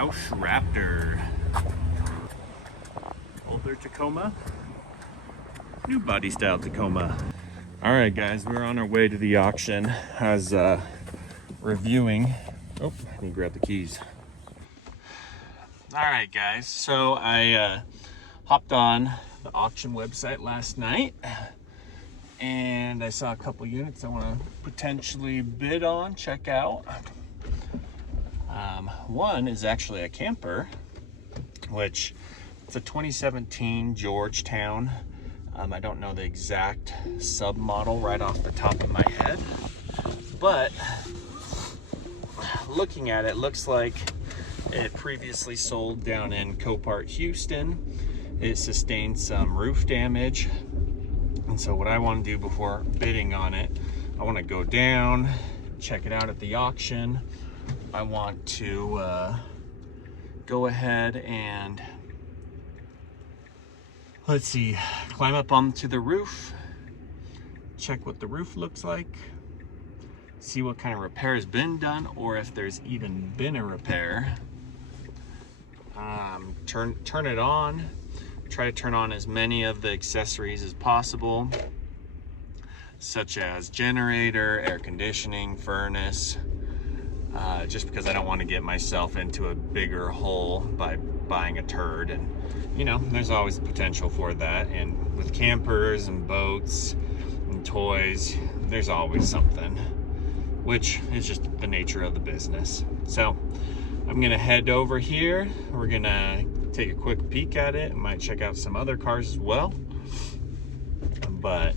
Roush Raptor. Older Tacoma, new body style Tacoma. All right, guys, we're on our way to the auction. I was reviewing. Oh, I need to grab the keys. All right, guys, so I hopped on the auction website last night and I saw a couple units I want to potentially bid on, check out. One is actually a camper, which it's a 2017 Georgetown. I don't know the exact sub model right off the top of my head, but looking at it, looks like it previously sold down in Copart, Houston. It sustained some roof damage. And so what I want to do before bidding on it, I want to go down, check it out at the auction. I want to go ahead and, let's see, climb up onto the roof, check what the roof looks like, see what kind of repair has been done, or if there's even been a repair. Turn it on, try to turn on as many of the accessories as possible, such as generator, air conditioning, furnace, just because I don't want to get myself into a bigger hole by buying a turd. And you know, there's always the potential for that, and with campers and boats and toys, there's always something, which is just the nature of the business. So I'm gonna head over here, we're gonna take a quick peek at it. I might check out some other cars as well, but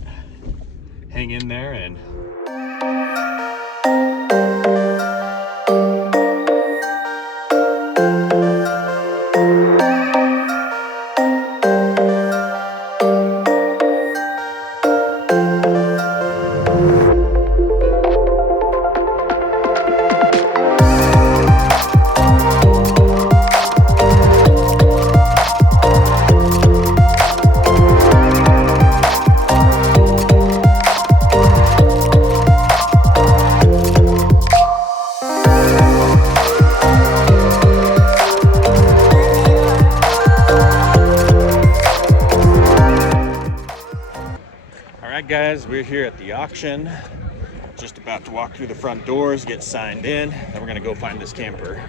hang in there and guys, we're here at the auction, just about to walk through the front doors, get signed in, then we're gonna go find this camper.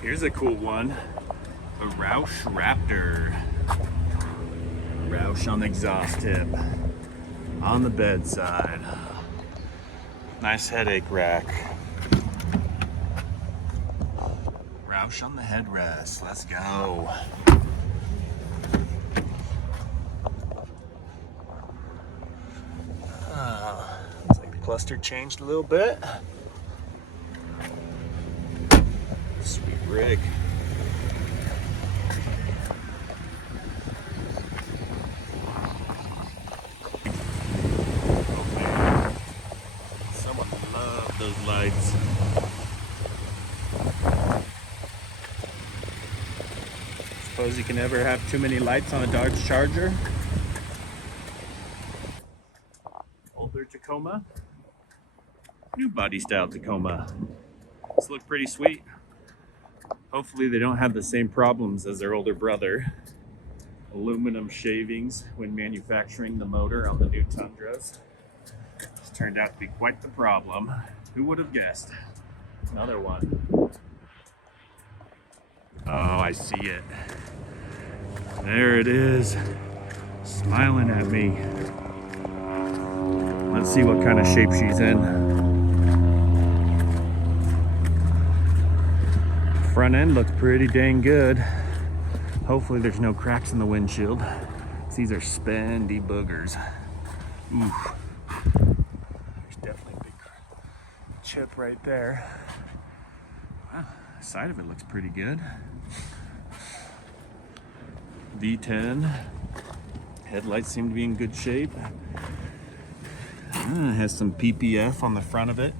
Here's a cool one, a Roush Raptor. Roush on the exhaust tip, on the bedside, nice headache rack, Roush on the headrest. Let's go. Looks like the cluster changed a little bit. Sweet rig. Those lights. Suppose you can never have too many lights on a Dodge Charger. Older Tacoma, new body style Tacoma. This look pretty sweet. Hopefully they don't have the same problems as their older brother. Aluminum shavings when manufacturing the motor on the new Tundras. This turned out to be quite the problem. Who would have guessed? Another one. Oh, I see it. There it is, smiling at me. Let's see what kind of shape she's in. Front end looks pretty dang good. Hopefully there's no cracks in the windshield. These are spendy boogers. Oof. Chip right there. Wow, the side of it looks pretty good. V10. Headlights seem to be in good shape. It has some PPF on the front of it.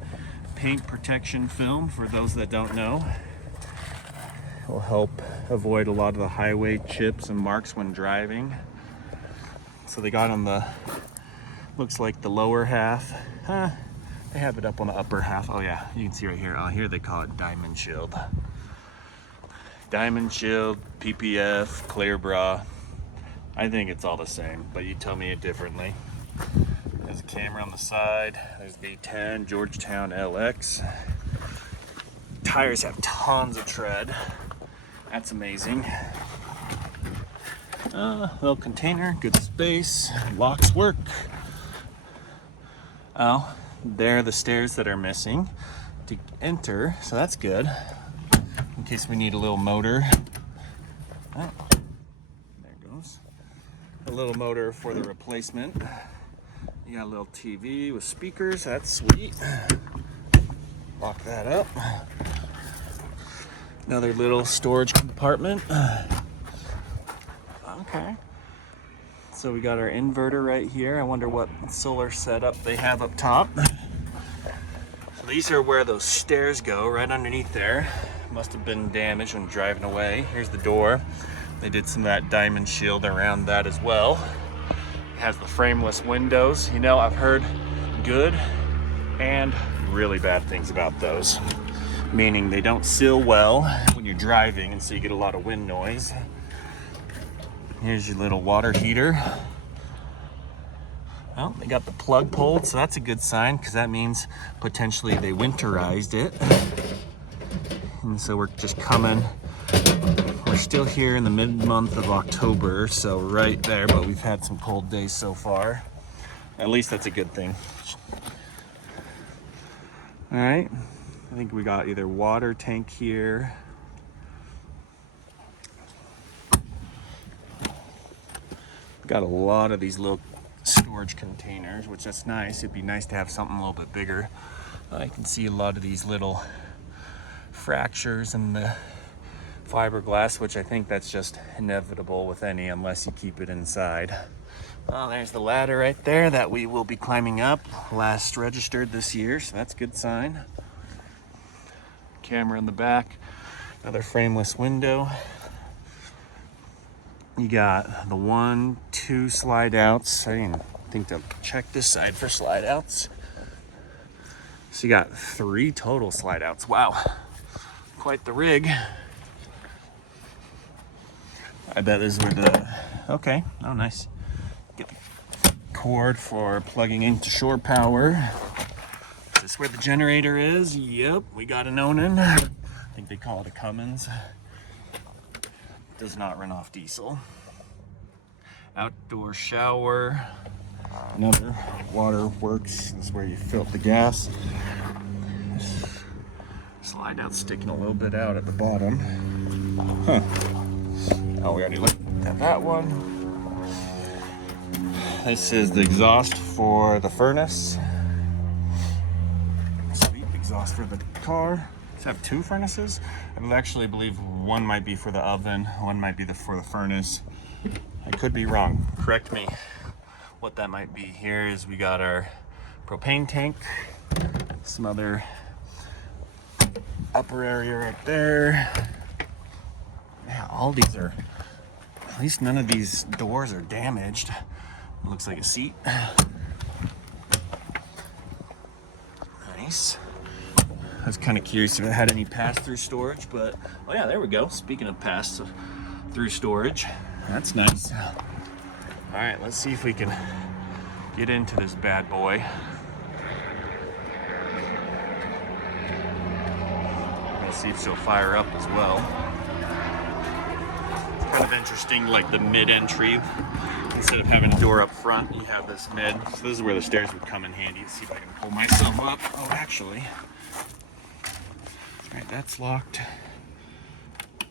paint protection film for those that don't know. Will help avoid a lot of the highway chips and marks when driving. So they got on the, looks like the lower half. They have it up on the upper half. Oh yeah, you can see right here. Oh, here they call it Diamond Shield. Diamond Shield, PPF, Clear Bra. I think it's all the same, but you tell me it differently. There's a camera on the side. There's V10 Georgetown LX. Tires have tons of tread. That's amazing. Little container, good space. Locks work. Oh, there are the stairs that are missing to enter, so that's good. In case we need a little motor. Oh, there it goes. A little motor for the replacement. You got a little TV with speakers, that's sweet. Lock that up. Another little storage compartment. Okay. So we got our inverter right here. I wonder what solar setup they have up top. So these are where those stairs go, right underneath there. Must have been damaged when driving away. Here's the door. They did some of that Diamond Shield around that as well. It has the frameless windows. You know, I've heard good and really bad things about those. Meaning they don't seal well when you're driving, and so you get a lot of wind noise. Here's your little water heater. Well, they got the plug pulled, so that's a good sign, because that means potentially they winterized it. And so we're just coming, we're still here in the mid-month of October, so right there, but we've had some cold days so far. At least that's a good thing. All right. I think we got either water tank here. Got a lot of these little storage containers, which is nice. It'd be nice to have something a little bit bigger. I can see a lot of these little fractures in the fiberglass, which I think that's just inevitable with any, unless you keep it inside. Well, there's the ladder right there that we will be climbing up. Last registered this year, so that's a good sign. Camera in the back, another frameless window. You got the 1, 2 slide outs. I didn't think to check this side for slide outs. So you got 3 total slide outs. Wow, quite the rig. I bet this is where the, okay, oh nice. Get the cord for plugging into shore power. Is this where the generator is? Yep, we got an Onan. I think they call it a Cummins. Does not run off diesel. Outdoor shower. Another water works. This is where you fill up the gas. Slide out sticking a little bit out at the bottom. Huh. Oh, we already looked at that one. This is the exhaust for the furnace. Sweet exhaust for the car. Does it have 2 furnaces? I actually believe one might be for the oven, one might be for the furnace. I could be wrong. Correct me. What that might be here is we got our propane tank, some other upper area right there. Yeah, all these are, at least none of these doors are damaged. It looks like a seat. Nice. I was kind of curious if it had any pass-through storage, but oh yeah, there we go. Speaking of pass-through storage, that's nice. All right, let's see if we can get into this bad boy. Let's see if she'll fire up as well. It's kind of interesting, like the mid-entry. Instead of having a door up front, you have this mid. So this is where the stairs would come in handy. Let's see if I can pull myself up. Oh, actually. All right, that's locked.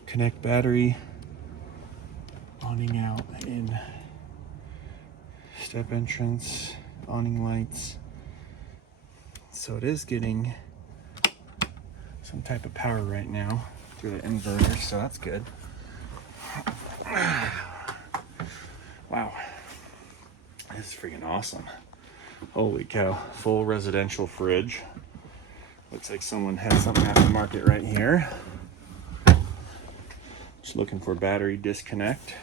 Connect battery. Awning out in. Step entrance. Awning lights. So it is getting some type of power right now through the inverter, so that's good. Wow, this is freaking awesome. Holy cow, full residential fridge Looks like someone had something aftermarket right here. Just looking for battery disconnect.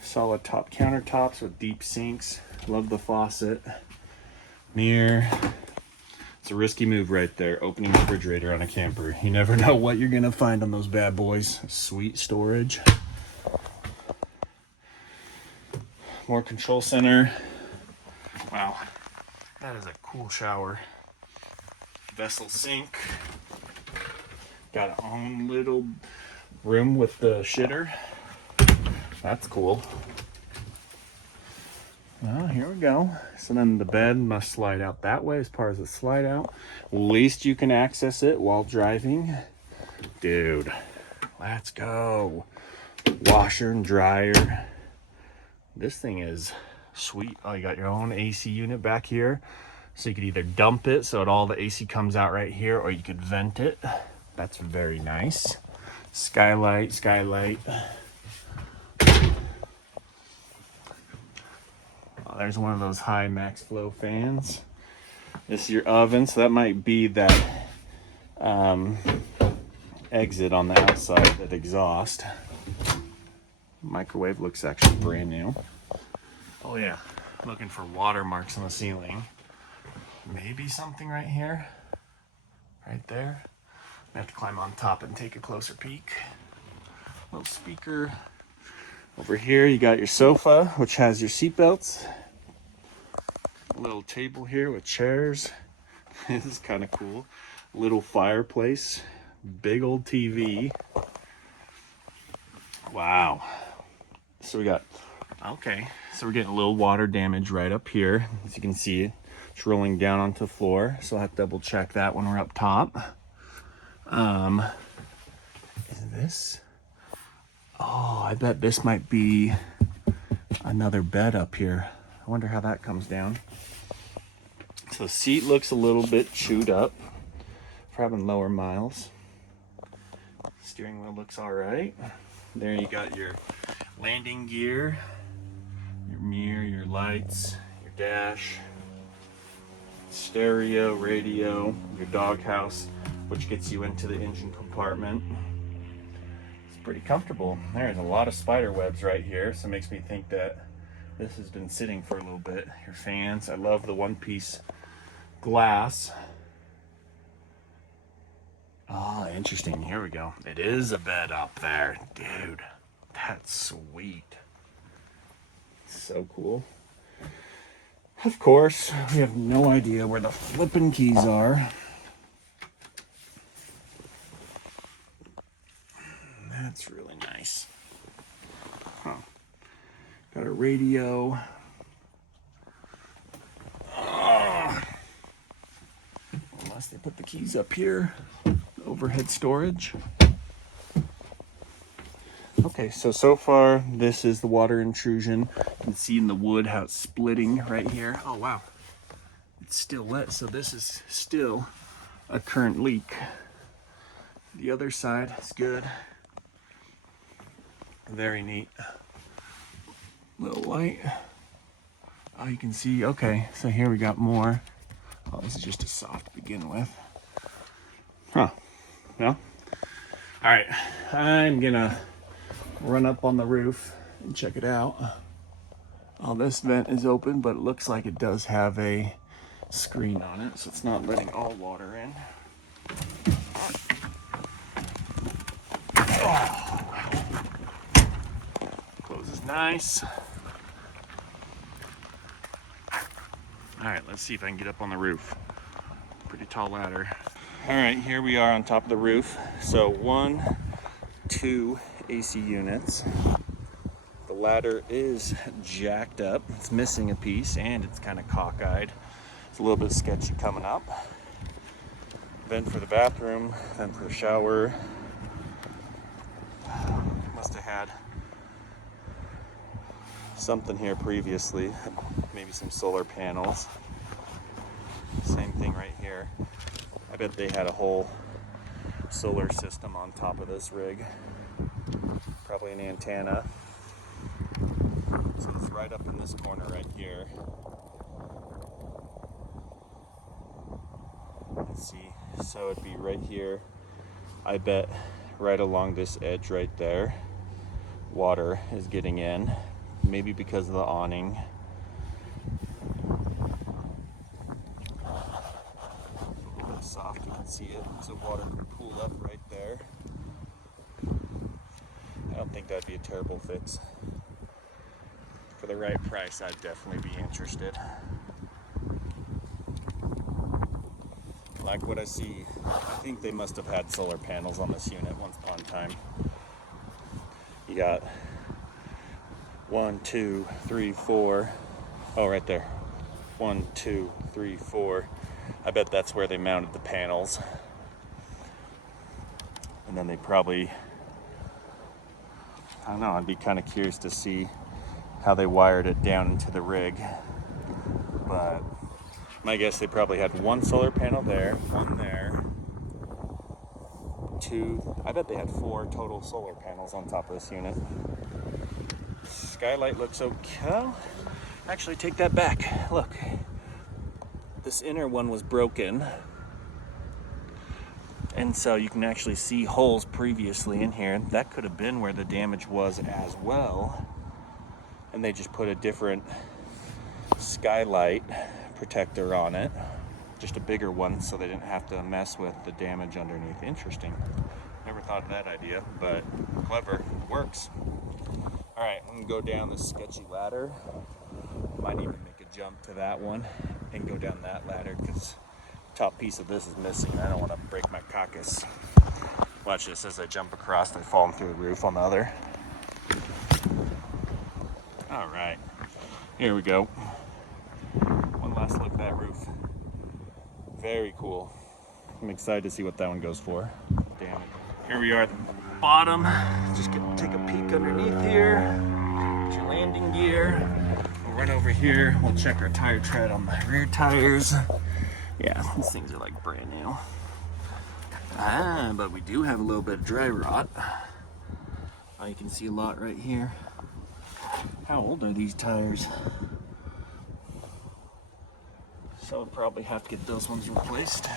Solid top countertops with deep sinks. Love the faucet. Mirror. It's a risky move right there, opening the refrigerator on a camper. You never know what you're gonna find on those bad boys. Sweet storage. More control center. Wow, that is a cool shower. Vessel sink. Got a own little room with the shitter. That's cool. Well, here we go. So then the bed must slide out that way as far as the slide out. At least you can access it while driving. Dude, let's go. Washer and dryer. This thing is sweet. Oh, you got your own AC unit back here. So you could either dump it so that all the AC comes out right here, or you could vent it. That's very nice. Skylight. There's one of those high max flow fans. This is your oven, so that might be that exit on the outside, that exhaust. Microwave looks actually brand new. Oh yeah, looking for watermarks on the ceiling. Maybe something right here, right there. I have to climb on top and take a closer peek. Little speaker. Over here you got your sofa, which has your seat belts. Little table here with chairs. This is kind of cool. Little fireplace. Big old TV. Wow. So we got, okay, so we're getting a little water damage right up here. As you can see, it's rolling down onto the floor. So I'll have to double check that when we're up top. Is this? Oh, I bet this might be another bed up here. I wonder how that comes down. So the seat looks a little bit chewed up for having lower miles. Steering wheel looks all right. There you got your landing gear, your mirror, your lights, your dash, stereo, radio, your doghouse, which gets you into the engine compartment. It's pretty comfortable. There's a lot of spider webs right here, so it makes me think that this has been sitting for a little bit. Your fans, I love the one-piece glass. Oh, interesting. Here we go. It is a bed up there. Dude, that's sweet. So cool. Of course, we have no idea where the flipping keys are. That's really nice. Huh. Got a radio. Unless they put the keys up here. Overhead storage. Okay, so far this is the water intrusion. You can see in the wood how it's splitting right here. Oh wow, it's still wet, so this is still a current leak. The other side is good. Very neat. Little light. Oh, you can see, okay, so here we got more. Oh, this is just a soft to begin with. Huh, well, all right, I'm gonna run up on the roof and check it out. Oh, this vent is open, but it looks like it does have a screen on it, so it's not letting all water in. Oh, closes nice. All right, let's see if I can get up on the roof. Pretty tall ladder. All right, here we are on top of the roof. So 1, 2 AC units. The ladder is jacked up. It's missing a piece and it's kind of cockeyed. It's a little bit sketchy coming up. Vent for the bathroom, vent for the shower. Must have had something here previously, maybe some solar panels. Same thing right here. I bet they had a whole solar system on top of this rig. Probably an antenna. So it's right up in this corner right here. see. So it'd be right here. I bet right along this edge right there, water is getting in. Maybe because of the awning. A little bit soft, you can see it. So water can pool up right there. I don't think that'd be a terrible fix. For the right price, I'd definitely be interested. Like what I see, I think they must have had solar panels on this unit once upon a time. You got 1, 2, 3, 4. Oh, right there. 1, 2, 3, 4. I bet that's where they mounted the panels. And then they probably, I don't know, I'd be kind of curious to see how they wired it down into the rig. But my guess, they probably had 1 solar panel there, 1 there, 2, I bet they had 4 total solar panels on top of this unit. Skylight looks okay. Actually, take that back. Look, this inner one was broken. And so you can actually see holes previously in here. That could have been where the damage was as well. And they just put a different skylight protector on it. Just a bigger one so they didn't have to mess with the damage underneath. Interesting. Never thought of that idea, but clever. Works. All right, I'm gonna go down this sketchy ladder. Might even make a jump to that one and go down that ladder because top piece of this is missing. I don't want to break my caucus. Watch this as I jump across and fall through the roof on the other. All right, here we go. One last look at that roof. Very cool. I'm excited to see what that one goes for. Damn it. Here we are at the bottom. Just gonna take a peek underneath here. Get your landing gear. We'll run over here. We'll check our tire tread on the rear tires. Yeah, these things are like brand new. But we do have a little bit of dry rot. Oh, you can see a lot right here. How old are these tires? So we'll probably have to get those ones replaced.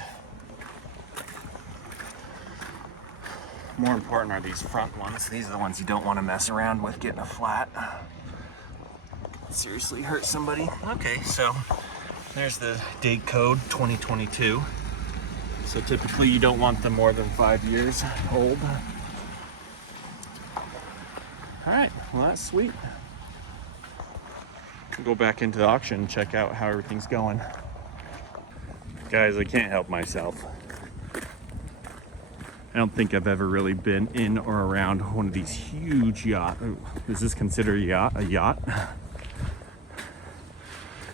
More important are these front ones. These are the ones you don't want to mess around with getting a flat. Seriously hurt somebody. Okay, so there's the date code 2022. So typically you don't want them more than 5 years old. All right, well that's sweet. We'll go back into the auction and check out how everything's going. Guys, I can't help myself. I don't think I've ever really been in or around one of these huge yachts. Is this considered a yacht?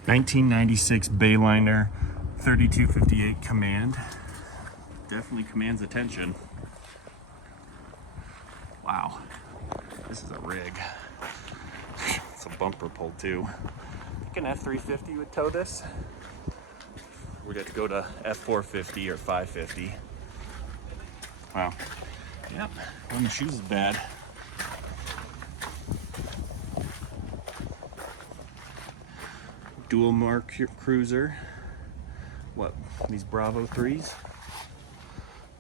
1996 Bayliner 3258 Command. Definitely commands attention. Wow, this is a rig. It's a bumper pull too. I think an F350 would tow this. We'd have to go to F450 or 550. Wow. Yep. One of the shoes is bad. Dual mark cruiser. What? These Bravo 3s?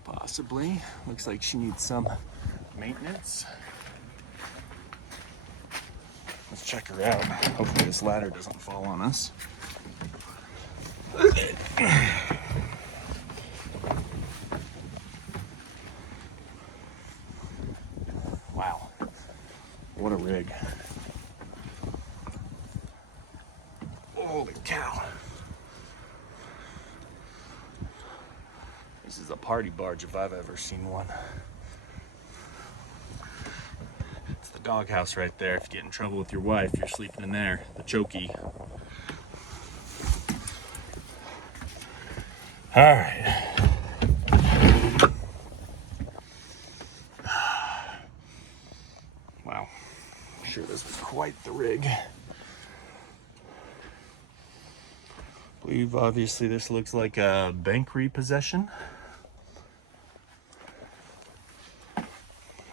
Possibly. Looks like she needs some maintenance. Let's check her out. Hopefully this ladder doesn't fall on us. Wow, what a rig. Holy cow. This is a party barge if I've ever seen one. It's the doghouse right there. If you get in trouble with your wife, you're sleeping in there. The chokey. All right. Wow. I'm sure this was quite the rig. I believe obviously this looks like a bank repossession.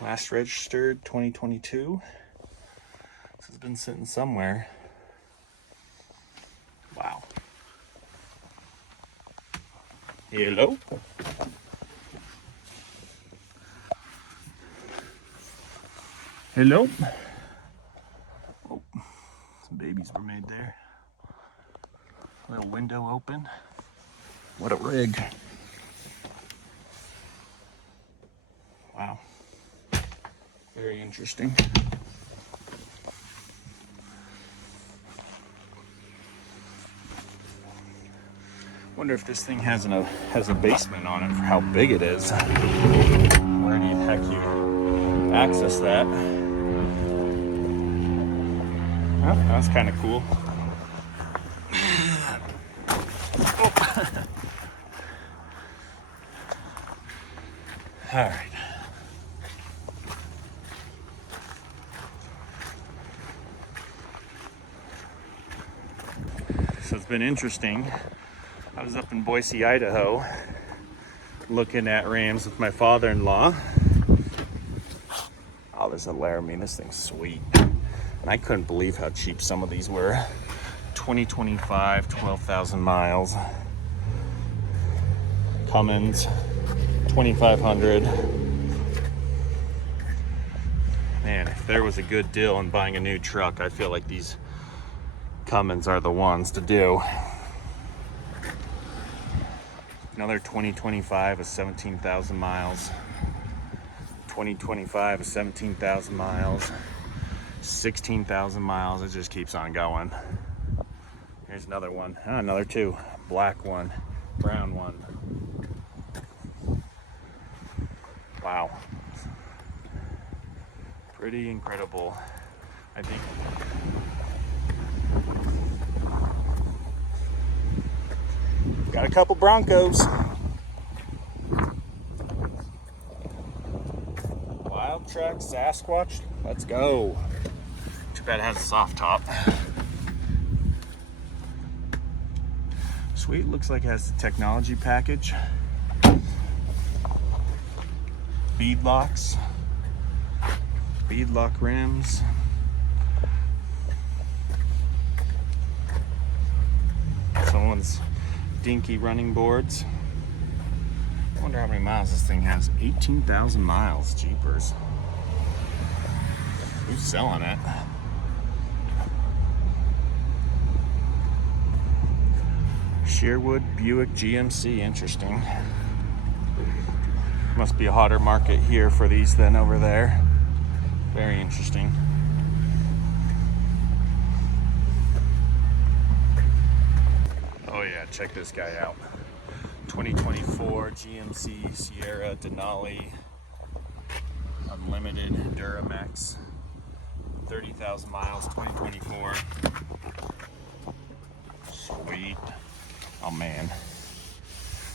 Last registered 2022. This has been sitting somewhere. Wow. Hello. Hello. Oh, some babies were made there. Little window open. What a rig. Wow. Very interesting. Wonder if this thing has a basement on it for how big it is. Where the heck you access that? Oh, that's kind of cool. All right. So it's been interesting. I was up in Boise, Idaho, looking at rams with my father-in-law. Oh, there's a Laramie. This thing's sweet. And I couldn't believe how cheap some of these were. 2025, 12,000 miles. Cummins, 2,500. Man, if there was a good deal in buying a new truck, I feel like these Cummins are the ones to do. Another 2025 is 17,000 miles. 2025 is 17,000 miles. 16,000 miles. It just keeps on going. Here's another one. Oh, another two. Black one, brown one. Wow. Pretty incredible. I think. Got a couple Broncos. Wild Track Sasquatch. Let's go. Too bad it has a soft top. Sweet. Looks like it has the technology package. Bead locks. Beadlock rims. Someone's dinky running boards. I wonder how many miles this thing has. 18,000 miles. Jeepers. Who's selling it? Sherwood Buick GMC. Interesting. Must be a hotter market here for these than over there. Very interesting. Oh yeah, check this guy out. 2024 GMC Sierra Denali Unlimited Duramax. 30,000 miles, 2024. Sweet. Oh man.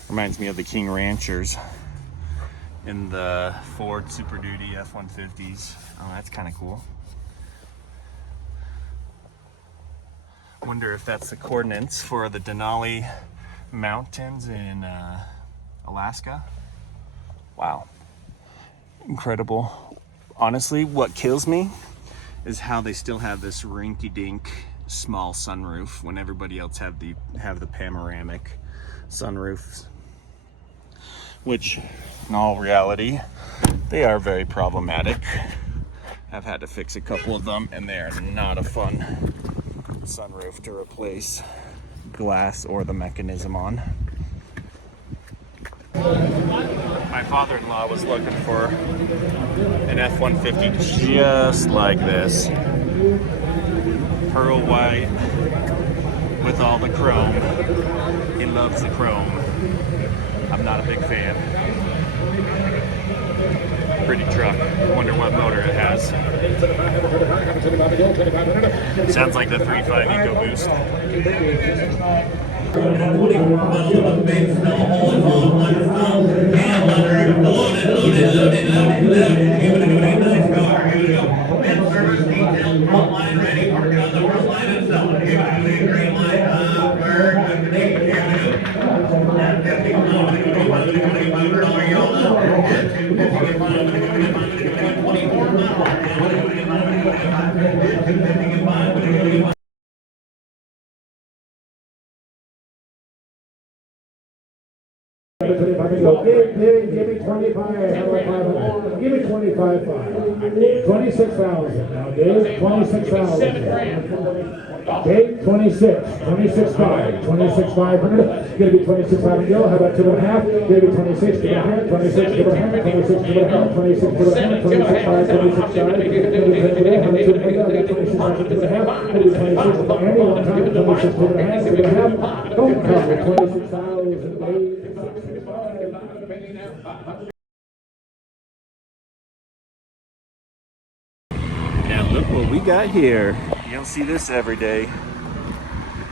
Reminds me of the King Ranchers in the Ford Super Duty F-150s. Oh, that's kind of cool. Wonder if that's the coordinates for the Denali Mountains in Alaska. Wow. Incredible. Honestly, what kills me is how they still have this rinky-dink small sunroof when everybody else have the panoramic sunroofs, which in all reality they are very problematic. I've had to fix a couple of them and they are not a fun sunroof to replace glass or the mechanism on. My father-in-law was looking for an F-150 just like this. Pearl white with all the chrome. He loves the chrome. I'm not a big fan. Pretty truck. Wonder what motor it has. Sounds like the 3.5 EcoBoost. 25, how about 500? Give me 25.5. 26,000 now, Dave. 26,000. Dave, 26. 26.5. 26,500. Gonna be 26,500. Go. How about 2.5? Gonna be 26. 2.5. 26. 2.5. 26. 2.5. 26. 2.5. 26.5. 26.5. Gonna be 26,000. 2.5. Gonna be 26. Andy, one time. 26. 2.5. 2.5. Don't cover 26,000. Dave. Now look what we got here. You don't see this every day.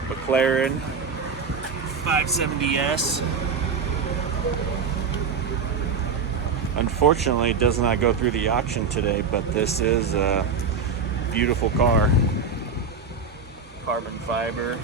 McLaren 570S. Unfortunately, it does not go through the auction today, but this is a beautiful car. Carbon fiber.